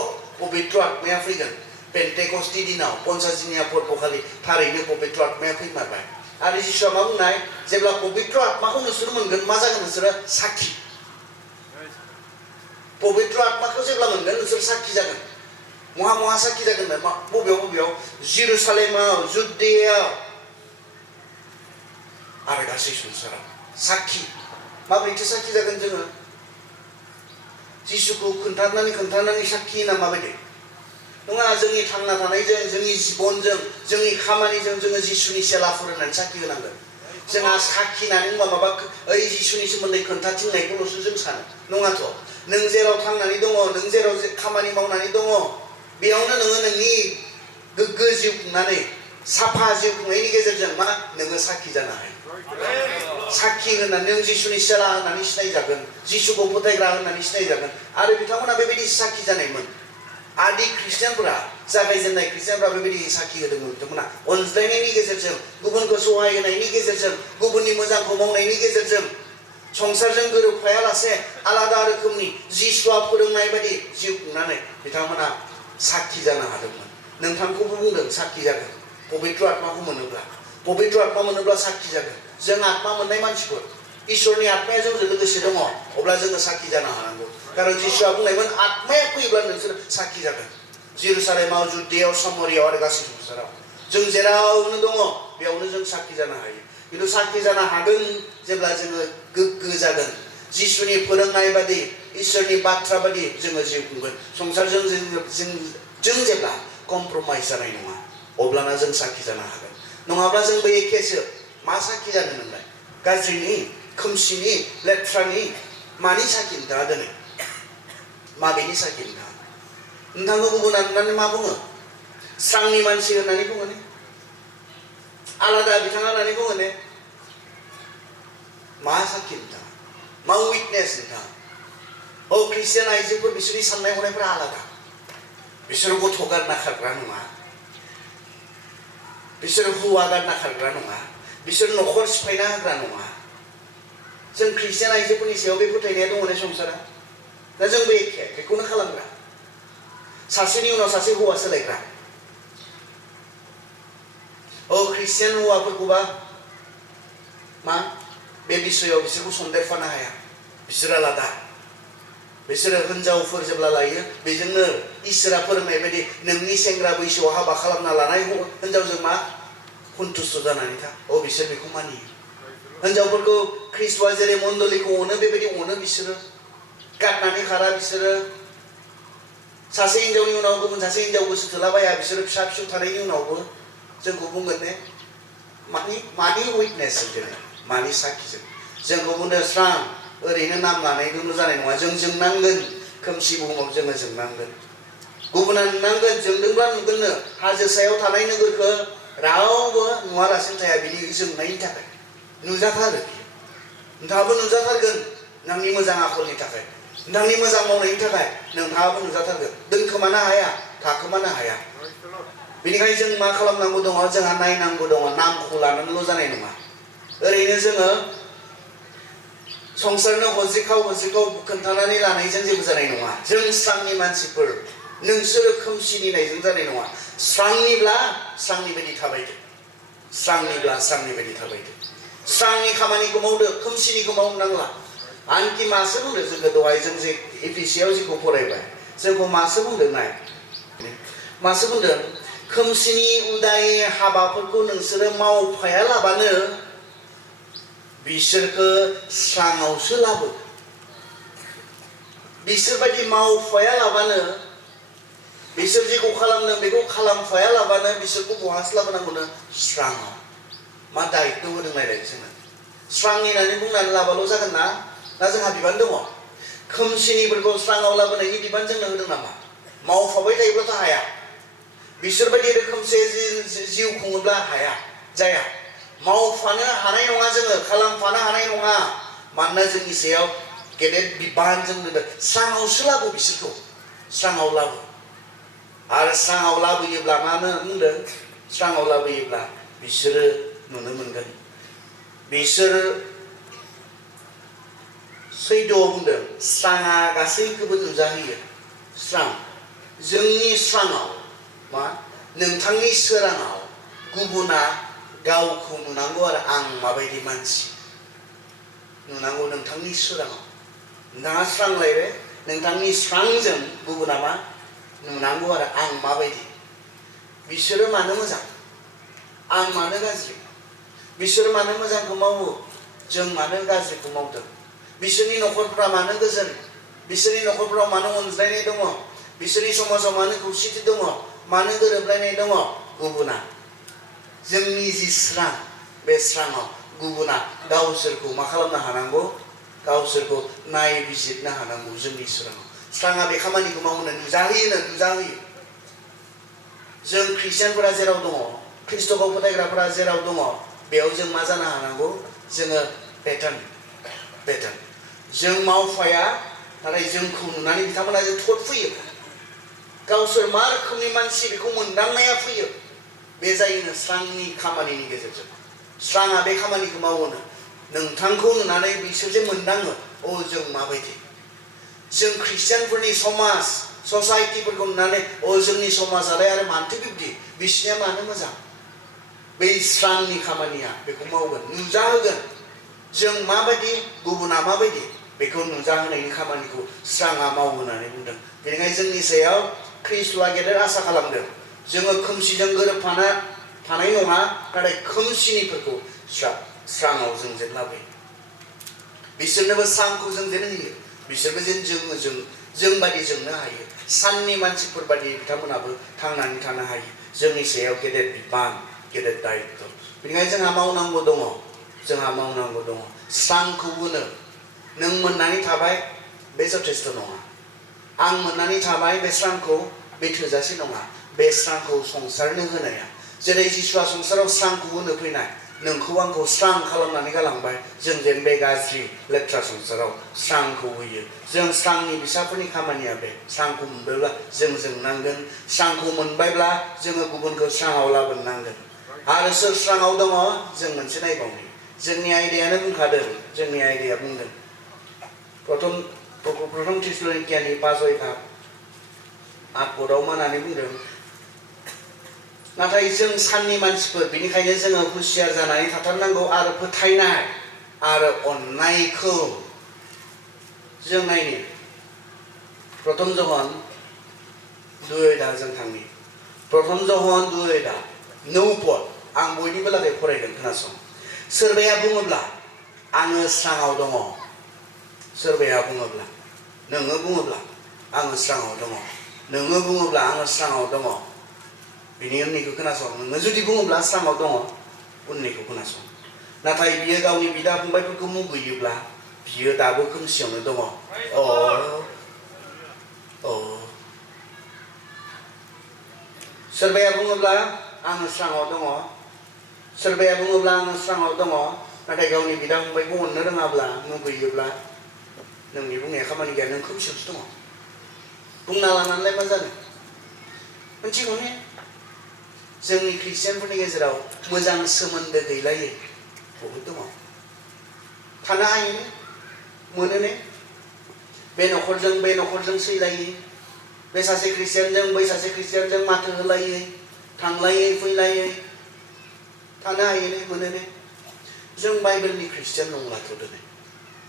पबित्र आत्माया फैगोन पेन्टेकस्टि दिनाव 50 दिनिया फोरबोखालि थारैनो पबित्र आत्माया फैमारबाय आरो जिसुआ मा बुंनाय जेब्ला पबित्र आत्माखौ नोंसोर मोनगोन मा जागोन नोंसोरो साखि पबित्र आत्माखौ जेब्ला मोनगोन नोंसोर साखि जागोन महा महा साखि जागोन बबेयाव जेरुसालेमाव जुदियाव आरो गासै संसाराव साखि माबोरैथो साखि जागोन जोङो जिसुखौ खोन्थानानै साखि ना माबायदि नङा जोंनि थांना थानायजों जोंनि जिबनजों जोंनि खामानिजों जोङो जिसुनि सेलाफोर होननानै साखि होनांगोन जोंहा साखिनानै माबा ओइ जिसुनि सोमोन्दै खोन्थाथिंनायखौल'सो जों सानो नङाथ' नों जेराव थांनानै दङ नों जेराव खामानि मावनानै दङ बेयावनो नोङो नोंनि गोग्गो जिउ खुंनानै साफा जिउ खुंनायनि गेजेरजों मा नोङो साखि जानो हायो साखि होननानै नों जिसुनि सेला होननानै सिनायजागोन जिसुखौ फोथायग्रा होननानै सिनायजागोन आरो बिथांमोना बेबायदि साखि जानायमोन आदि ख्रिस्टियानफोरा जागायजेननाय ख्रिस्टियानफोरा बेबायदि साखि होदोंमोन बिथांमोना अनज्लायनायनि गेजेरजों गुबुनखौ सहाय होनायनि गेजेरजों गुबुननि मोजांखौ मावनायनि गेजेरजों संसारजों गोरोबफायालासे आलादा रोखोमनि जिसुआ फोरोंनाय बायदि जिउ खुंनानै बिथांमोना साखि जानो हादोंमोन नोंथांखौबो बुंदों साखि जागोन पबित्र आत्माखौ मोनोब्ला पबित्र आत्मा मोनोब्ला साखि जागोन जों आत्मा मोननाय मानसिफोर इसोरनि आत्माया जोंजों लोगोसे दङ अब्ला जोङो साखि जानो हानांगौ कारन जिसुआ बुंनायमोन आत्माया फैयोब्ला नोंसोर साखि जागोन जेरुसालेमाव जुदियाव सामरियाव आरो गासै संसाराव जों जेरावनो दङ बेयावनो जों साखि जानो हायो खिन्थु साखि जानो हागोन जेब्ला जोङो गोग्गो जागोन जिसुनि फोरोंनाय बादि इसोरनि बाथ्रा बादि जोङो जिउ खुंगोन संसारजों जों जेब्ला कमप्रमाइज जानाय नङा अब्लाना जों साखि जानो हागोन नङाब्ला जोंबो एखेसो मा साखि जानो नोंलाय गाज्रिनि खोमसिनि लेथ्रानि मानि साखि नोंथाङा दोनो माबेनि साखि नोंथांखौ गुबुना नुनानै मा बुङो स्रांनि मानसि होननानै बुङो ने आलादा बिथाङा होननानै बुङो ने मा साखि नोंथाङा मा उइटनेस नोंथाङा ख्रिस्टियान आइजोफोर बिसोरनि साननाय हनायफोरा आलादा बिसोर गथ' गारना खारग्रा नङा बिसोर हौवा गारना खारग्रा नङा बिसोर न'खर सिफायना होग्रा नङा जों ख्रिस्टियान आइजोफोरनि सायाव बे फोथायनाया दङ ने संसारा दा जोंबो एखे बेखौनो खालामग्रा सासेनि उनाव सासे हौवा सोलायग्रा ख्रिस्टियान हौवाफोरखौबा मा बे बिसयाव बिसोरखौ सन्देरफानो हाया बिसोर आलादा बिसोरो हिनजावफोर जेब्ला लायो बेजोंनो इसोरा फोरोंनाय बायदि नोंनि सेंग्रा बैसोआव हाबा खालामना लानाय हिनजावजों मा सन्तुष्ट जानानै था बिसोर बेखौ मानियो हिनजावफोरखौ ख्रिस्ट'आ जेरै मण्डलीखौ अनो बेबायदि अनो बिसोरो गारनानै खारा बिसोरो सासे हिनजावनि उनाव गुबुन सासे हिनजाव गोसो थोलाबाया बिसोरो फिसा फिसौ थानायनि उनावबो जोंखौ बुंगोन ने मानि उइटनेस जों मानि साखिजों जोंखौ बुंदों स्रां ओरैनो नाम लानायजोंल' जानाय नङा जों जोंनांगोन खोमसि बुहुमाव जोङो जोंनांगोन गुबुना नुनांगोन जोंदोंब्ला नुगोननो हाजो सायाव थानाय नोगोरखौ रावबो नुवालासिनो थाया बिनि जोंनायनि थाखाय नुजाथारो नोंथाङाबो नुजाथारगोन नोंनि मोजां आखलनि थाखाय नोंथांनि मोजां मावनायनि थाखाय नोंथाङाबो नुजाथारगोन दोनखोमानो हाया थाखोमानो हाया बेनिखायनो जों मा खालामनांगौ दङ जोंहा नायनांगौ दङ नामखौ लानानैल' जानाय नङा ओरैनो जोङो संसारनो हजिखाव खोन्थानानै लानायजों जेबो जानाय नङा जों स्रांनि मानसिफोर नोंसोरो खोमसिनि नायजों जानाय नङा स्रांनिब्ला स्रांनि बायदि थाबायदो स्रांनि खामानिखौ मावदो खोमसिनिखौ मावनो नांला आनखि मासो बुंदों जोंखौ दहाय जों जे एफिसियाव जेखौ फरायबाय जोंखौ मासो बुंदों नाय मासो बुंदों खोमसिनि उदाय हाबाफोरखौ नोंसोरो मावफायालाबानो बिसोरखौ स्राङावसो लाबो बिसोर बायदि मावफाया लाबानो बिसोर जेखौ खालामदों बेखौ खालामफाया लाबानो बिसोरखौ बहासो लाबोनांगौनो स्राङाव मा दायित्व होदों नायलाय जोंनो स्रांनि होननानै बुंनानै लाबाल' जागोन ना जोंहा बिबान दङ खोमसिनिफोरखौ स्राङाव लाबोनायनि बिबान जोंनो होदों नामा मावफाबाय थायोब्लाथ' हाया बिसोर बायदि रोखोमसे जिउ खुङोब्ला हाया जाया मावफानो हानाय नङा जोङो खालामफानो हानाय नङा मानोना जोंनि सायाव गेदेर बिबान जों दोनदों स्राङावसो लाबो बिसोरखौ स्राङाव लाबो आरो स्राङाव लाबोयोब्ला मानो बुंदों स्राङाव लाबोयोब्ला बिसोरो नुनो मोनगोन बिसोरो सैद'आव बुंदों स्राङा गासैखौबो नुजाहोयो स्रां जोंनि स्राङाव मा नोंथांनि सोराङाव गुबुना गावखौ नुनांगौ आरो आं माबायदि मानसि नुनांगौ नोंथांनि सोराङाव नोंथाङा स्रां लायबाय नोंथांनि स्रांजों गुबुना मा नुनांगौ आरो आं माबायदि बिसोरो मानो मोजां आं मानो गाज्रि बिसोरो मानो मोजांखौ मावो जों मानो गाज्रिखौ मावदों बिसोरनि न'खरफ्रा मानो गोजोन बिसोरनि न'खरफ्राव मानो अनज्लायनाय दङ बिसोरनि समाजाव मानो खौसेथि दङ मानो गोरोबलायनाय दङ गुबुना जोंनि जि स्रां बे स्राङाव गुबुना गावसोरखौ मा खालामनो हानांगौ गावसोरखौ नायबिजिरनो हानांगौ जोंनि स्राङाव स्राङा बे खामानिखौ मावनो नुजाहोयो जों ख्रिस्टियानफोरा जेराव दङ ख्रिस्ट'खौ फोथायग्राफोरा जेराव दङ बेयाव जों मा जानो हानांगौ जोङो पेटार्न जों मावफाया नाथाय जोंखौ नुनानै बिथांमोना जों थट फैयो गावसोर मा रोखोमनि मानसि बेखौ मोनदांनाया फैयो बे जायोनो स्रांनि खामानिनि गेजेरजों स्राङा बे खामानिखौ मावोनो नोंथांखौ नुनानै बिसोर जे मोनदाङो अ जों माबायदि जों ख्रिस्टियानफोरनि समाज ससाइटिफोरखौ नुनानै अ जोंनि समाजालाय आरो मानोथो बिब्दि बिसोरनिया मानो मोजां बै स्रांनि खामानिया बेखौ मावगोन नुजाहोगोन जों माबायदि गुबुना माबायदि बेखौ नुजाहोनायनि खामानिखौ स्राङा मावो होननानै बुंदों बेनिखायनो जोंनि सायाव ख्रिस्ट'आ गेदेर आसा खालामदों जोङो खोमसिजों गोरोबफाना थानाय नङा नाथाय खोमसिनिफोरखौ स्राङाव जों जेन लाबोयो बिसोरनोबो स्रांखौ जों जेन होयो बिसोरबो जेन जों बादि जोंनो हायो साननि मानसिफोर बादि बिथांमोनाबो थांनानै थानो हायो जोंनि सायाव गेदेर बिबान गेदेर दायित्व बेनिखायनो जोंहा मावनांगौ दङ स्रांखौ होनो नों मोननानै थाबाय बे जथेस्थ' नङा आं मोननानै थाबाय बे स्रांखौ बे थोजासे नङा बे स्रांखौ संसारनो होनाया जेरै जिसुआ संसाराव स्रांखौ होनो फैनाय नोंखौ आंखौ स्रां खालामनानै गालांबाय जों जेन बे गाज्रि लेथ्रा संसाराव स्रांखौ होयो जों स्रांनि फिसाफोरनि खामानिया बे स्रांखौ मोनबायब्ला जों जोंनांगोन स्रांखौ मोनबायब्ला जोङो गुबुनखौ स्राङाव लाबोनांगोन आरो सोर स्राङाव दङ जों मोनसे नायबावनि जोंनि आयदायानो बुंखादों जोंनि आयदाया बुंदों प्रथम थेसलनिकियानि 5:8 आखदाव मा होननानै बुंदों नाथाय जों साननि मानसिफोर बेनिखायनो जोङो हुसियार जानानै थाथारनांगौ आरो फोथायनाय आरो अननायखौ जों नायनो प्रथम जहन 2:8 जों थांनि प्रथम जहन 2:8 9 पद आं बयनिबो लागै फरायगोन खोनासं सोरबाया बुङोब्ला आङो स्राङाव दङ सोरबाया बुङोब्ला नोङो बुङोब्ला आङो स्राङाव दङ नोङो बुङोब्ला आङो स्राङाव दङ बिनि उननिखौ खोनासं नोङो जुदि बुङोब्ला स्राङाव दङ उननिखौ खोनासं नाथाय बियो गावनि बिदा फंबायफोरखौ मुगैयोब्ला बियो दाबो खोमसियावनो दङ सोरबाया बुङोब्ला आङो स्राङाव दङ सोरबाया बुङोब्ला आङो स्राङाव दङ नाथाय गावनि बिदा फंबायखौ अननो रोङाब्ला मुगैयोब्ला नोंनि बुंनाया खामानि गैया नों खोमसियावसो दङ बुंना लानानैलाय मा जानो मिथिगौ ने जोंनि ख्रिस्टियानफोरनि गेजेराव मोजां सोमोन्दो गैलायै बहुद दङ थानो हायो मोनो ने बे न'खरजों सैलायै बे सासे ख्रिस्टियानजों बै सासे ख्रिस्टियानजों माथो होलायै थांलायै फैलायै थानो हायो ने मोनो ने जों बाइबेलनि ख्रिस्टियान नंलाथ' दिनै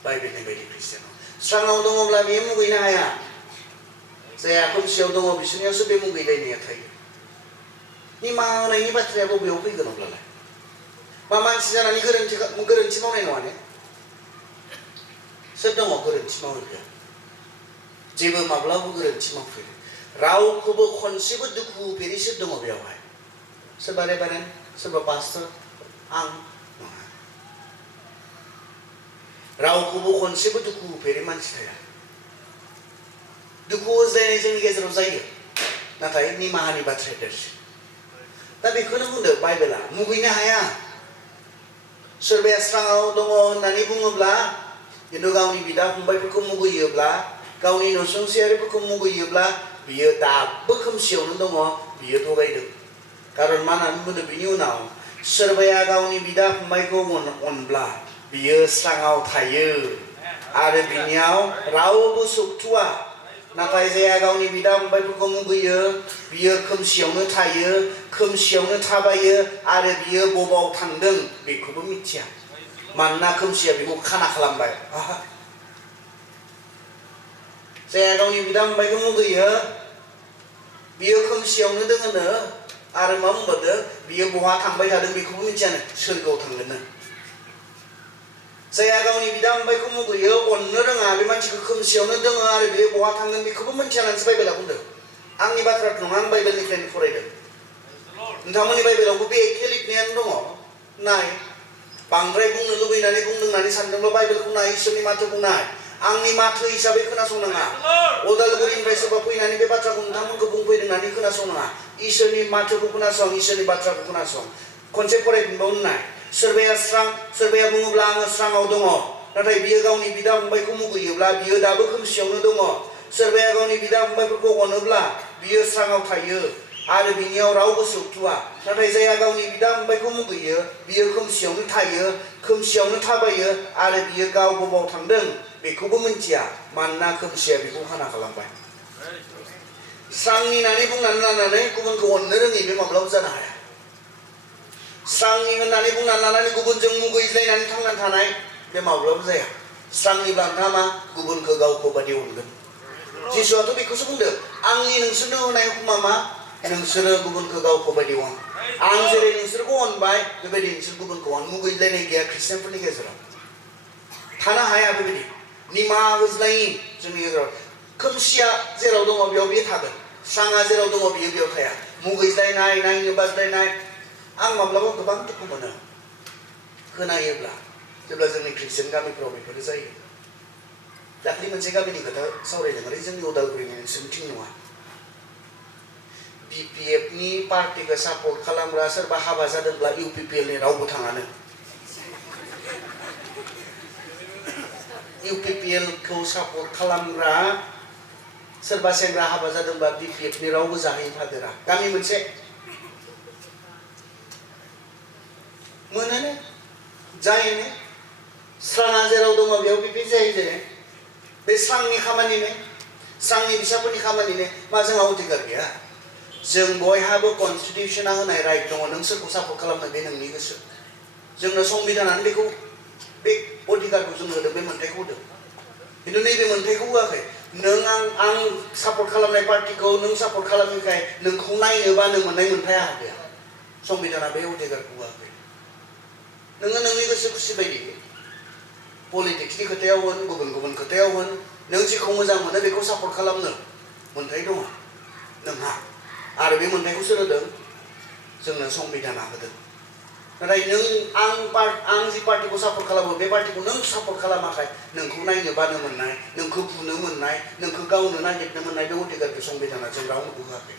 बाइबेलनि बायदि ख्रिस्टियान स्राङाव दङब्ला बेयो मुगैनो हाया जायहा खोमसियाव दङ बिसोरनियावसो बे मुगैलायनाया थायो निमाहा होनायनि बाथ्राया बबेयाव फैगोन अब्लालाय मा मानसि जानानै गोरोन्थि मावनाय नङा ने सोर दङ गोरोन्थि मावग्रा जेबो माब्लाबो गोरोन्थि मावफेरो रावखौबो खनसेबो दुखु होफेरिसो दङ बेयावहाय सोरबा रेभारेन्ड सोरबा पास्टर आं नङा रावखौबो खनसेबो दुखु होफेरि मानसि थाया दुखु होज्लायनाय जोंनि गेजेराव जायो नाथाय निमाहानि बाथ्राया देरसिन दा बेखौनो बुंदों बाइबेला मुगैनो हाया सोरबाया स्राङाव दङ होननानै बुङोब्ला खिन्थु गावनि बिदा फंबायफोरखौ मुगैयोब्ला गावनि नसुंसेयारिफोरखौ मुगैयोब्ला बियो दाबो खोमसियावनो दङ बियो थगायदों कारन मा होननानै बुंदों बिनि उनाव सोरबाया गावनि बिदा फंबायखौ अनब्ला बियो स्राङाव थायो आरो बिनियाव रावबो सौथुआ नाथाय जाया गावनि बिदा फंबायफोरखौ मुगैयो बियो खोमसियावनो थायो खोमसियावनो थाबायो आरो बियो बबाव थांदों बेखौबो मिथिया मानोना खोमसिया बेखौ खाना खालामबाय जाया गावनि बिदा फंबायखौ मुगैयो बियो खोमसियावनो दोङोनो आरो मा बुंबावदों बियो बहा थांबाय थादों बेखौबो मिथियानो सोरगोआव थांगोननो जाया गावनि बिदा फंबायखौ मुगैयो अननो रोङा बे मानसिखौ खोमसियावनो दोङो आरो बियो बहा थांगोन बेखौबो मिथियानानैसो बाइबेला बुंदों आंनि बाथ्राथ' नङा आं बाइबेलनिफ्रायनो फरायदों नोंथांमोननि बाइबेलावबो बे एखे लिरनायानो दङ नाय बांद्राय बुंनो लुबैनानै बुंदों होननानै सानदोंब्ला बाइबेलखौ नाय इसोरनि माथोखौ नाय आंनि माथो हिसाबै खोनासंनाङा उदालगुरिनिफ्राय सोरबा फैनानै बे बाथ्राखौ नोंथांमोनखौ बुंफैदों होननानै खोनासंनाङा इसोरनि माथोखौ खोनासं इसोरनि बाथ्राखौ खोनासं खनसे फरायफिनबावनो नाय सोरबाया बुङोब्ला आङो स्राङाव दङ नाथाय बियो गावनि बिदा फंबायखौ मुगैयोब्ला बियो दाबो खोमसियावनो दङ सोरबाया गावनि बिदा फंबायफोरखौ अनोब्ला बियो स्राङाव थायो आरो बिनियाव रावबो सौथुआ नाथाय जाया गावनि बिदा फंबायखौ मुगैयो बियो खोमसियावनो थायो खोमसियावनो थाबायो आरो बियो गाव बबाव थांदों बेखौबो मिथिया मानोना खोमसिया बेखौ खाना खालामबाय स्रांनि होननानै बुंनानै लानानै गुबुनखौ अननो रोङि बे माब्लाबा जानो हाया स्रांनि होननानै बुंनानै लानानै गुबुनजों मुगैज्लायनानै थांनानै थानाय बे माब्लाबा जाया स्रांनिब्ला नोंथाङा मा गुबुनखौ गावखौ बादि अनगोन जिसुआथ' बेखौसो बुंदों आंनि नोंसोरनो होनाय हुकुमा मा नोंसोरो गुबुनखौ गावखौ बादि अन आं जेरै नोंसोरखौ अनबाय बेबायदि नोंसोर गुबुनखौ अन मुगैज्लायनाय गैया ख्रिस्टियानफोरनि गेजेराव थानो हाया बेबायदि निमाहा होज्लायि जोंनि गेजेराव खोमसिया जेराव दङ बेयाव बियो थागोन स्राङा जेराव दङ बियो बेयाव थाया मुगैज्लायनाय नायनो बाज्लायनाय आं माब्लाबा गोबां दुखु मोनो खोनायोब्ला जेब्ला जोंनि ख्रिस्टियान गामिफ्राव बेफोरो जायो दाख्लि मोनसे गामिनि खोथा सावरायदों ओरै जोंनि उदालगुरिनि नोंसोरनिथिं नङा BPF नि पार्टिखौ सापर्ट खालामग्रा सोरबा हाबा जादोंब्ला UPPL नि रावबो थाङानो UPPL खौ सापर्ट खालामग्रा सोरबा सेंग्रा हाबा जादोंबा BPF नि रावबो जाहैनो हादोरा गामि मोनसे मोनोने जायोने स्राङा जेराव दङ बेयाव बिदि जायो जेने बे स्रांनि खामानिने स्रांनि बिसाफोरनि खामानिने मा जोंहा अधिकार गैया जों बयहाबो कनस्टिटिउसना होनाय राइट दङ नों सोरखौ सापर्ट खालामनो बे नोंनि गोसो जोंनो संबिधानानो बेखौ बे अधिकारखौ जोंनो होदों बे मोन्थायखौ होदों खिन्थु नैबे मोन्थायखौ होआखै नों आं सापर्ट खालामनाय पार्टिखौ नों सापर्ट खालामिखाय नोंखौ नायनोबा नों मोननाय मोन्थाया गैया संबिधाना बे अधिकारखौ होआखै नोङो नोंनि गोसो खुसि बायदि पलिटिक्सनि खोथायाव होन गुबुन गुबुन खोथायाव होन नों जेखौ मोजां मोनो बेखौ सापर्ट खालामनो मोन्थाय दङ नोंहा आरो बे मोन्थायखौ सोर होदों जोंनो संबिधाना होदों नाथाय नों आं जि पार्टिखौ सापर्ट खालामो बे पार्टिखौ नों सापर्ट खालामाखै नोंखौ नायनो बानो मोननाय नोंखौ बुनो मोननाय नोंखौ गावनो नागिरनो मोननाय बे अधिकारखौ संबिधाना जों रावनोबो होआखै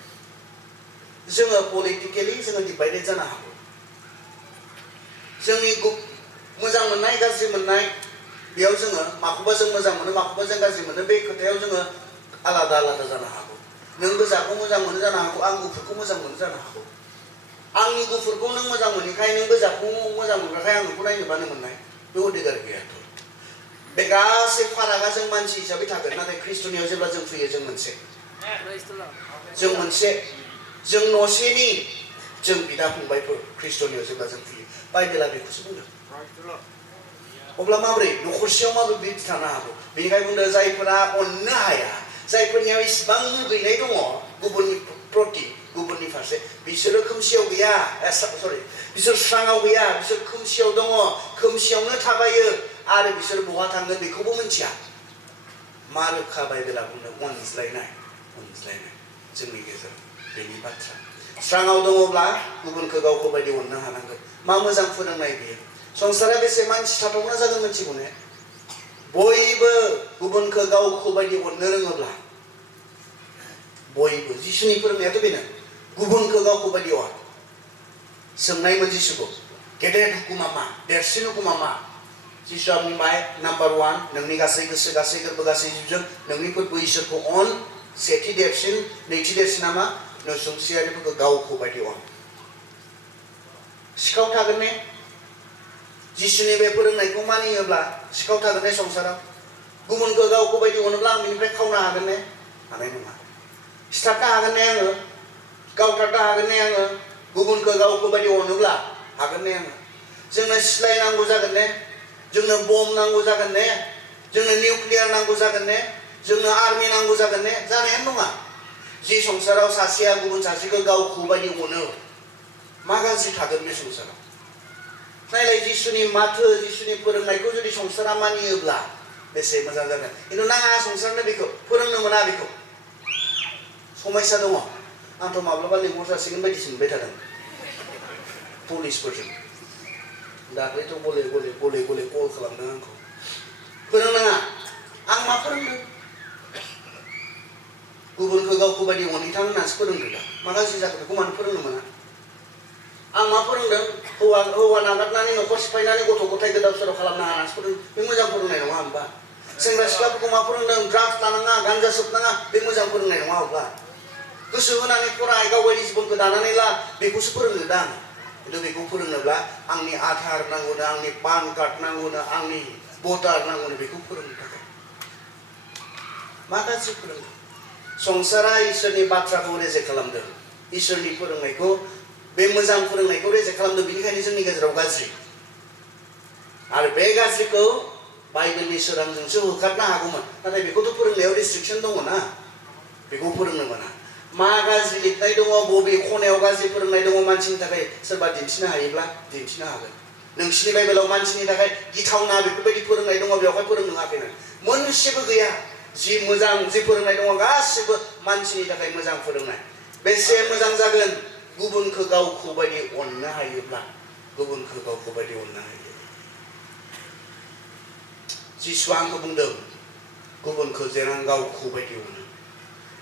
जोङो पलिटिकेलि जोङो डिभाइडेड जानो हागौ जोंनि मोजां मोननाय गाज्रि मोननाय बेयाव जोङो माखौबा जों मोजां मोनो माखौबा जों गाज्रि मोनो बे खोथायाव जोङो आलादा आलादा जानो हागौ नों गोजाखौ मोजां मोनो जानो हागौ आं गुफुरखौ मोजां मोनो जानो हागौ आंनि गुफुरखौ नों मोजां मोनैखाय नों गोजाखौ मोजां मोनग्राखाय आं नोंखौ नायनो बानो मोननाय बे अधिकार गैयाथ' बे गासै फारागा जों मानसि हिसाबै थागोन नाथाय ख्रिस्ट'नियाव जेब्ला जों फैयो जों मोनसे जों न'सेनि जों बिदा फंबायफोर ख्रिस्ट'नियाव जेब्ला जों फैयो बाइबेला बेखौसो बुंदों अब्ला माबोरै न'खरसेयाव माबोरै बिदि थानो हागौ बेनिखायनो बुंदों जायफोरा अननो हाया जायफोरनियाव इसिबां मुगैनाय दङ गुबुननि प्रति गुबुननि फारसे बिसोरो खोमसियाव गैया बिसोर स्राङाव गैया बिसोर खोमसियाव दङ खोमसियावनो थाबायो आरो बिसोर बहा थांगोन बेखौबो मिथिया मा रोखा बाइबेला बुंदों अनज्लायनाय जोंनि गेजेराव बेनि बाथ्रा स्राङाव दङब्ला गुबुनखौ गावखौ बायदि अननो हानांगोन मा मोजां फोरोंनाय बियो संसारा बेसे मानसि थाथावना जागोन मिथिगौ ने बयबो गुबुनखौ गावखौ बायदि अननो रोङोब्ला बयबो जिसुनि फोरोंनायाथ' बेनो गुबुनखौ गावखौ बायदि अन सोंनायमोन जिसुखौ गेदेर हुकुमा मा देरसिन हुकुमा मा जिसुआ बुंबाय नाम्बार 1 नोंनि गासै गोसो गासै गोरबो गासै जिउजों नोंनि फोरबो इसोरखौ अन सेथि देरसिन नैथि देरसिना मा नसुंसेयारिफोरखौ गावखौ बायदि अन सिखाव थागोन ने जिसुनि बे फोरोंनायखौ मानियोब्ला सिखाव थागोन ने संसाराव गुबुनखौ गावखौ बायदि अनोब्ला आं बेनिफ्राय खावनो हागोन ने हानाय नङा सिथारनो हागोन ने आङो गावथारनो हागोन ने आङो गुबुनखौ गावखौ बायदि अनोब्ला हागोन ने आङो जोंनो सिलाय नांगौ जागोन ने जोंनो बम नांगौ जागोन ने जोंनो निउक्लियार नांगौ जागोन ने जोंनो आर्मि नांगौ जागोन ने जानायानो नङा जि संसाराव सासेया गुबुन सासेखौ गावखौ बायदि अनो मा गाज्रि थागोन बे संसाराव नायलाय जिसुनि माथो जिसुनि फोरोंनायखौ जुदि संसारा मानियोब्ला बेसे मोजां जागोन खिन्थु नाङा संसारनो बेखौ फोरोंनो मोना बेखौ समस्या दङ आंथ' माब्लाबा लिंहर जासिगोन बायदिसो मोनबाय थादों पुलिसफोरजों दाख्लैथ' गले गले कल खालामदों आंखौ फोरोंनाङा आं मा फोरोंदों गुबुनखौ गावखौ बायदि अनहैथां होननानैसो फोरोंदों दा मा गाज्रि जाखो बेखौ मानो फोरोंनो मोना आं मा फोरोंदों हौवा नागारनानै न'खर सिफायनानै गथ' गथाय गोदाव सोराव खालामनो हानानैसो फोरोंदों बे मोजां फोरोंनाय नङा होमबा सेंग्रा सिख्लाफोरखौ मा फोरोंदों ड्राग्स लानाङा गान्जा सोबनाङा बे मोजां फोरोंनाय नङा अब्ला गोसो होनानै फराय गावबायदि जिबनखौ दानानै ला बेखौसो फोरोंनो दा आं खिन्थु बेखौ फोरोंनोब्ला आंनि आधार नांगौनो आंनि पान कार्ड नांगौनो आंनि भटार नांगौनो बेखौ फोरोंनो थाखाय मा गाज्रि फोरोंदों संसारा इसोरनि बाथ्राखौ रेजेक्ट खालामदों इसोरनि फोरोंनायखौ बे मोजां फोरोंनायखौ रेजेक्ट खालामदों बेनिखायनो जोंनि गेजेराव गाज्रि आरो बे गाज्रिखौ बाइबेलनि सोरांजोंसो होखारनो हागौमोन नाथाय बेखौथ' फोरोंनायाव रेस्ट्रिक्सन दङ ना बेखौ फोरोंनो मोना मा गाज्रि लिरनाय दङ बबे खनायाव गाज्रि फोरोंनाय दङ मानसिनि थाखाय सोरबा दिन्थिनो हायोब्ला दिन्थिनो हागोन नोंसिनि बाइबेलाव मानसिनि थाखाय गिथावना बेफोरबायदि फोरोंनाय दङ बेवहाय फोरोंनो हायाखैनो मोनसेबो गैया जि मोजां जि फोरोंनाय दङ गासिबो मानसिनि थाखाय मोजां फोरोंनाय बेसे मोजां जागोन गुबुनखौ गावखौ बायदि अननो हायोब्ला गुबुनखौ गावखौ बायदि अननो हायो जिसुआ आंखौ बुंदों गुबुनखौ जेरां गावखौ बायदि अनो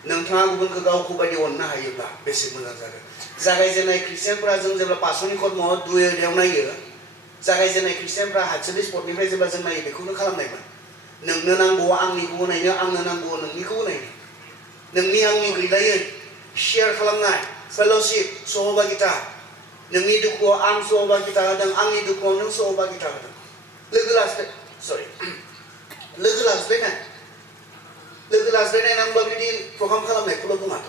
नोंथाङा गुबुनखौ गावखौ बायदि अननो हायोब्ला बेसे मोजां जागोन जागायजेननाय ख्रिस्टियानफोरा जों जेब्ला पासनि कर्मआव 2 नायो जागायजेननाय ख्रिस्टियानफोरा हातसुनि स्पटनिफ्राय जेब्ला जों नायो बेखौनो खालामनायमोन नोंनो नांगौ आंनिखौबो नायनो आंनो नांगौ नोंनिखौबो नायनो नोंनि आंनि गैलायै शेयार खालामनाय फेल'शिप सहभागिता नोंनि दुखुआव आं सहभागिता होदों आंनि दुखुआव नों सहभागिता होदों लोगो लाज्लायनाय नांगौबा बिदि प्रग्राम खालामनायखौल' बुङाथ'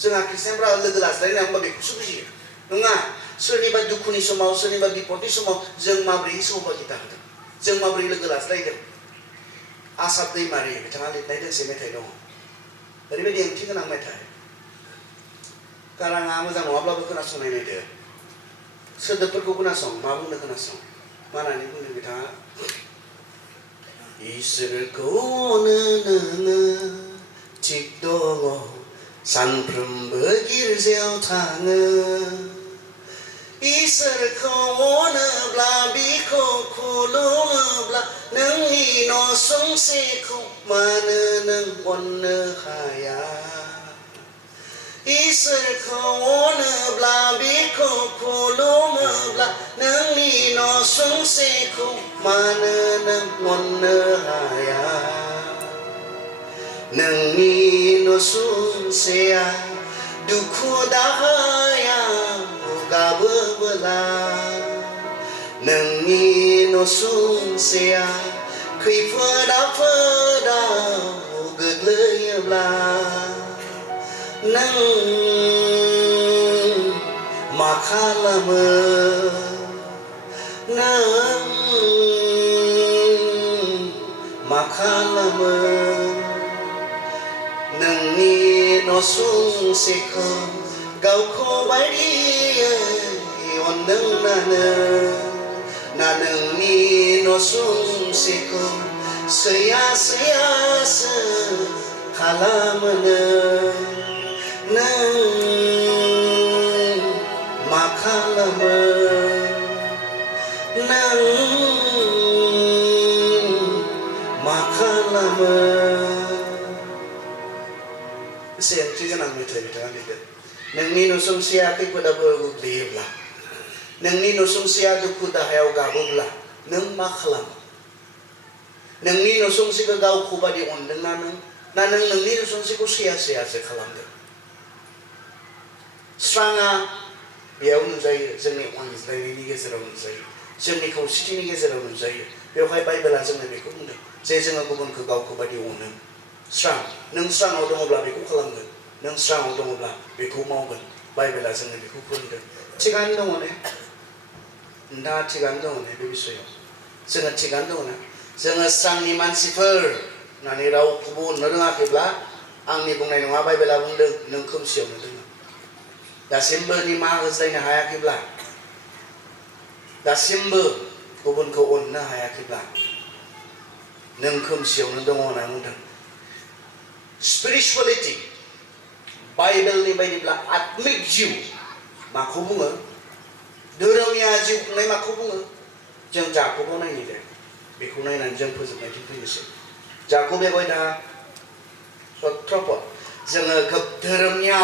जोंहा ख्रिस्टियानफ्रा लोगो लाज्लायनाय नांगौबा बेखौसो बुजियो नङा सोरनिबा दुखुनि समाव सोरनिबा बिपदनि समाव जों माबोरै सहभागिता होदों जों माबोरै लोगो लाज्लायदों आसाब दैमारि बिथाङा लिरनाय दोंसे मेथाइ दङ ओरैबायदि ओंथि गोनां मेथाइ गाराङा मोजां नङाब्लाबो खोनासंनाय नायदो सोदोबफोरखौ खोनासं मा बुंनो खोनासं मा होननानै बुंदों बिथाङा इसोरखौ अनो नोङो थिग दङ सानफ्रोमबो गिर्जायाव थाङो इसोरखौ अनोब्ला बिखौ खुलुमोब्ला नोंनि नसुंसेखौ मानो नों अननो हाया इसोरखौ अनोब्ला बिखौ खुलुमोब्ला नोंनि नसुंसेखौ मानो नों अननो हाया नोंनि नसुंसेया दुखु दाहायाव गाबोबोला नोंनि नसुंसेया खैफोद आफोदाव गोग्लैयोब्ला नों मा खालामो नों मा खालामो नोंनि नसुंसेखौ गावखौ बायदियै अनदों ना नोंनि नसुंसेखौ Seyase kalamını nang makalamı nang makalamı Sayang cikan ang mitay bitangan ito nang ninusong siya kay padabago liyabla nang ninusong siya dukuda hayaw gabubla nang makalamı nang ninusong si kagaw kuba di undang nang ninusong si kusiya siya sa kalamda Srangni beयाव नुजायो जोंनि अनज्लायनायनि गेजेराव नुजायो जोंनि खौसेथिनि गेजेराव नुजायो बेवहाय बाइबेला जोंनो बेखौ बुंदों जे जोङो गुबुनखौ गावखौ बायदि अनो स्रां नों स्राङाव दङब्ला बेखौ खालामगोन नों स्राङाव दङब्ला बेखौ मावगोन बाइबेला जोंनो बेखौ फोरोंदों थिगानो दङ ने दा थिगानो दङ ने बे बिषयाव जोङो थिगानो दङ ना जोङो स्रांनि मानसिफोर होननानै रावखौबो अननो रोङाखैब्ला आंनि बुंनाय नङा बाइबेला बुंदों नों खोमसियावनो दङ दासिमबो निमाहा होज्लायनो हायाखैब्ला दासिमबो गुबुनखौ अननो हायाखैब्ला नों खोमसियावनो दङ होनना बुंदों स्पिरिचुवेलिटी बाइबेलनि बायदिब्ला आत्मिक जिउ माखौ बुङो धोरोमिया जिउ खुंनाय माखौ बुङो जों जाखौबो नायनि दे बेखौ नायनानै जों फोजोबनायथिं फैनोसै जाखौ बेवहाय दा सत्रपद जोङो धोरोमिया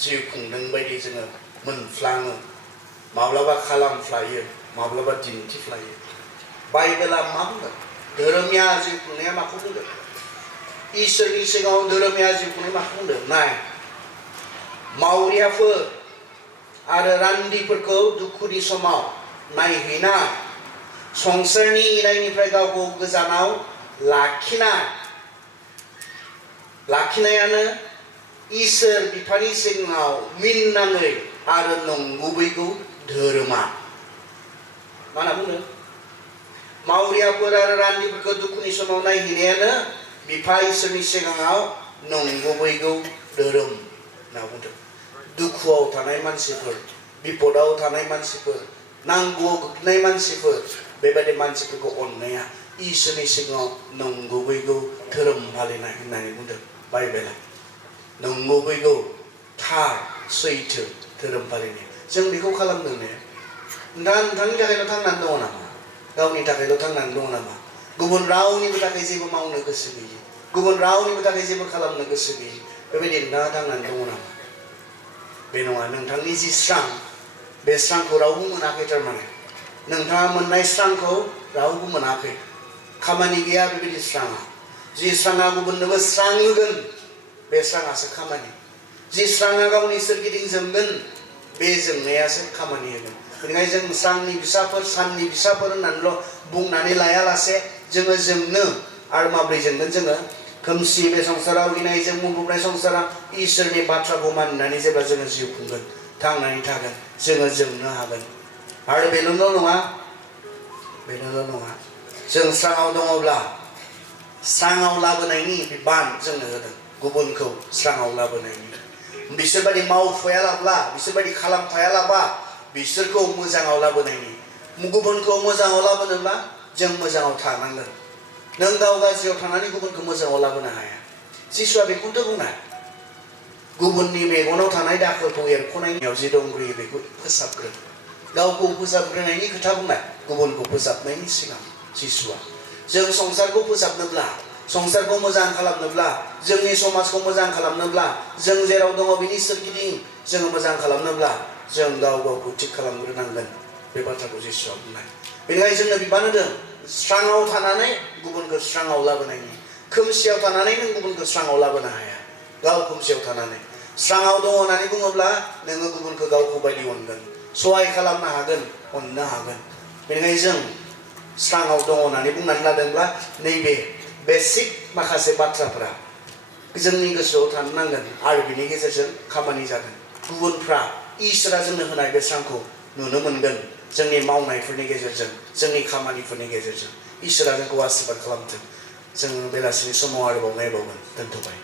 जिउ खुंदों बायदि जोङो मोनफ्लाङो माब्लाबा खालामफ्लायो माब्लाबा दिन्थिफ्लायो बाइबेला मा बुंदों धोरोमिया जिउ खुंनाया माखौ बुंदों इसोरनि सिगाङाव धोरोमिया जिउ खुंनाय माखौ बुंदों नाय मावरियाफोर आरो रान्दिफोरखौ दुखुनि समाव नायहैना संसारनि इनायनिफ्राय गावखौ गोजानाव लाखिनायानो इसोर बिफानि सिगाङाव मिन्नाङै आरो नंगुबैखौ धोरोमा मा होनना बुङो मावरियाफोर आरो रान्दिफोरखौ दुखुनि समाव नायहैनायानो बिफा इसोरनि सिगाङाव नंगुबैखौ धोरोम होनना बुंदों दुखुआव थानाय मानसिफोर बिपदाव थानाय मानसिफोर नांगौआव गोग्लैनाय मानसिफोर बेबायदि मानसिफोरखौ अननाया इसोरनि सिगाङाव नंगुबैखौ धोरोम फालिनाय होननानै बुंदों बाइबेला नंगुबैखौ थार सैथो धोरोम फालिनाय जों बेखौ खालामदों ने नोंथांनि थाखायल' थांनानै दङ नामा गावनि थाखायल' थांनानै दङ नामा गुबुन रावनिबो थाखाय जेबो मावनो गोसो गैयै गुबुन रावनिबो थाखाय जेबो खालामनो गोसो गैयै बेबायदि नोंथाङा थांनानै दङ नामा बे नङा नोंथांनि जि स्रां बे स्रांखौ रावबो मोनाखै थारमाने नोंथाङा मोननाय स्रांखौ रावबो मोनाखै खामानि गैया बेबायदि स्राङा जि स्राङा गुबुननोबो स्रां होगोन बे स्राङासो खामानि जि स्राङा गावनि सोरगिदिं जोंगोन बे जोंनायासो खामानि होगोन बेनिखायनो जों स्रांनि फिसाफोर साननि फिसाफोर होननानैल' बुंनानै लायालासे जोङो जोंनो आरो माब्रै जोंगोन जोङो खोमसि बे संसाराव इनायजों बुंफबनाय संसाराव इसोरनि बाथ्राखौ मानिनानै जेब्ला जोङो जिउ खुंगोन थांनानै थागोन जोङो जोंनो हागोन आरो बेल' नङा जों स्राङाव दङब्ला स्राङाव लाबोनायनि बिबान जोंनो होदों गुबुनखौ स्राङाव लाबोनायनि बिसोरबायदि मावफायालाब्ला बिसोरबायदि खालामफायालाबा बिसोरखौ मोजाङाव लाबोनायनि गुबुनखौ मोजाङाव लाबोनोब्ला जों मोजाङाव थानांगोन नों गाव गाज्रियाव थानानै गुबुनखौ मोजाङाव लाबोनो हाया जिसुआ बेखौथ' बुंनाय गुबुननि मेगनाव थानाय दाखोरखौ एरख'नायनियाव जि दंग्रोयो बेखौ फोसाबग्रो गावखौ फोसाबग्रोनायनि खोथा बुंनाय गुबुनखौ फोसाबनायनि सिगां जिसुआ जों संसारखौ फोसाबनोब्ला संसारखौ मोजां खालामनोब्ला जोंनि समाजखौ मोजां खालामनोब्ला जों जेराव दङ बिनि सोरगिदिं जोङो मोजां खालामनोब्ला जों गाव गावखौ थिग खालामग्रोनांगोन बे बाथ्राखौ जिसुआ बुंनाय बेनिखायनो जोंनो बिबान होदों स्राङाव थानानै गुबुनखौ स्राङाव लाबोनायनि खोमसियाव थानानै नों गुबुनखौ स्राङाव लाबोनो हाया गाव खोमसियाव थानानै स्राङाव दङ होननानै बुङोब्ला नोङो गुबुनखौ गावखौ बायदि अनगोन सहाय खालामनो हागोन अननो हागोन बेनिखायनो जों स्राङाव दङ होननानै बुंनानै लादोंब्ला नैबे बेसिक माखासे बाथ्राफोरा जोंनि गोसोआव थानो नांगोन आरो बिनि गेजेरजों खामानि जागोन गुबुनफ्रा इसोरा जोंनो होनाय बे स्रांखौ नुनो मोनगोन जोंनि मावनायफोरनि गेजेरजों जोंनि खामानिफोरनि गेजेरजों इसोरा जोंखौ आशीर्बाद खालामथों जों बेलासिनि समाव आरोबाव नायबावगोन दोनथ'बाय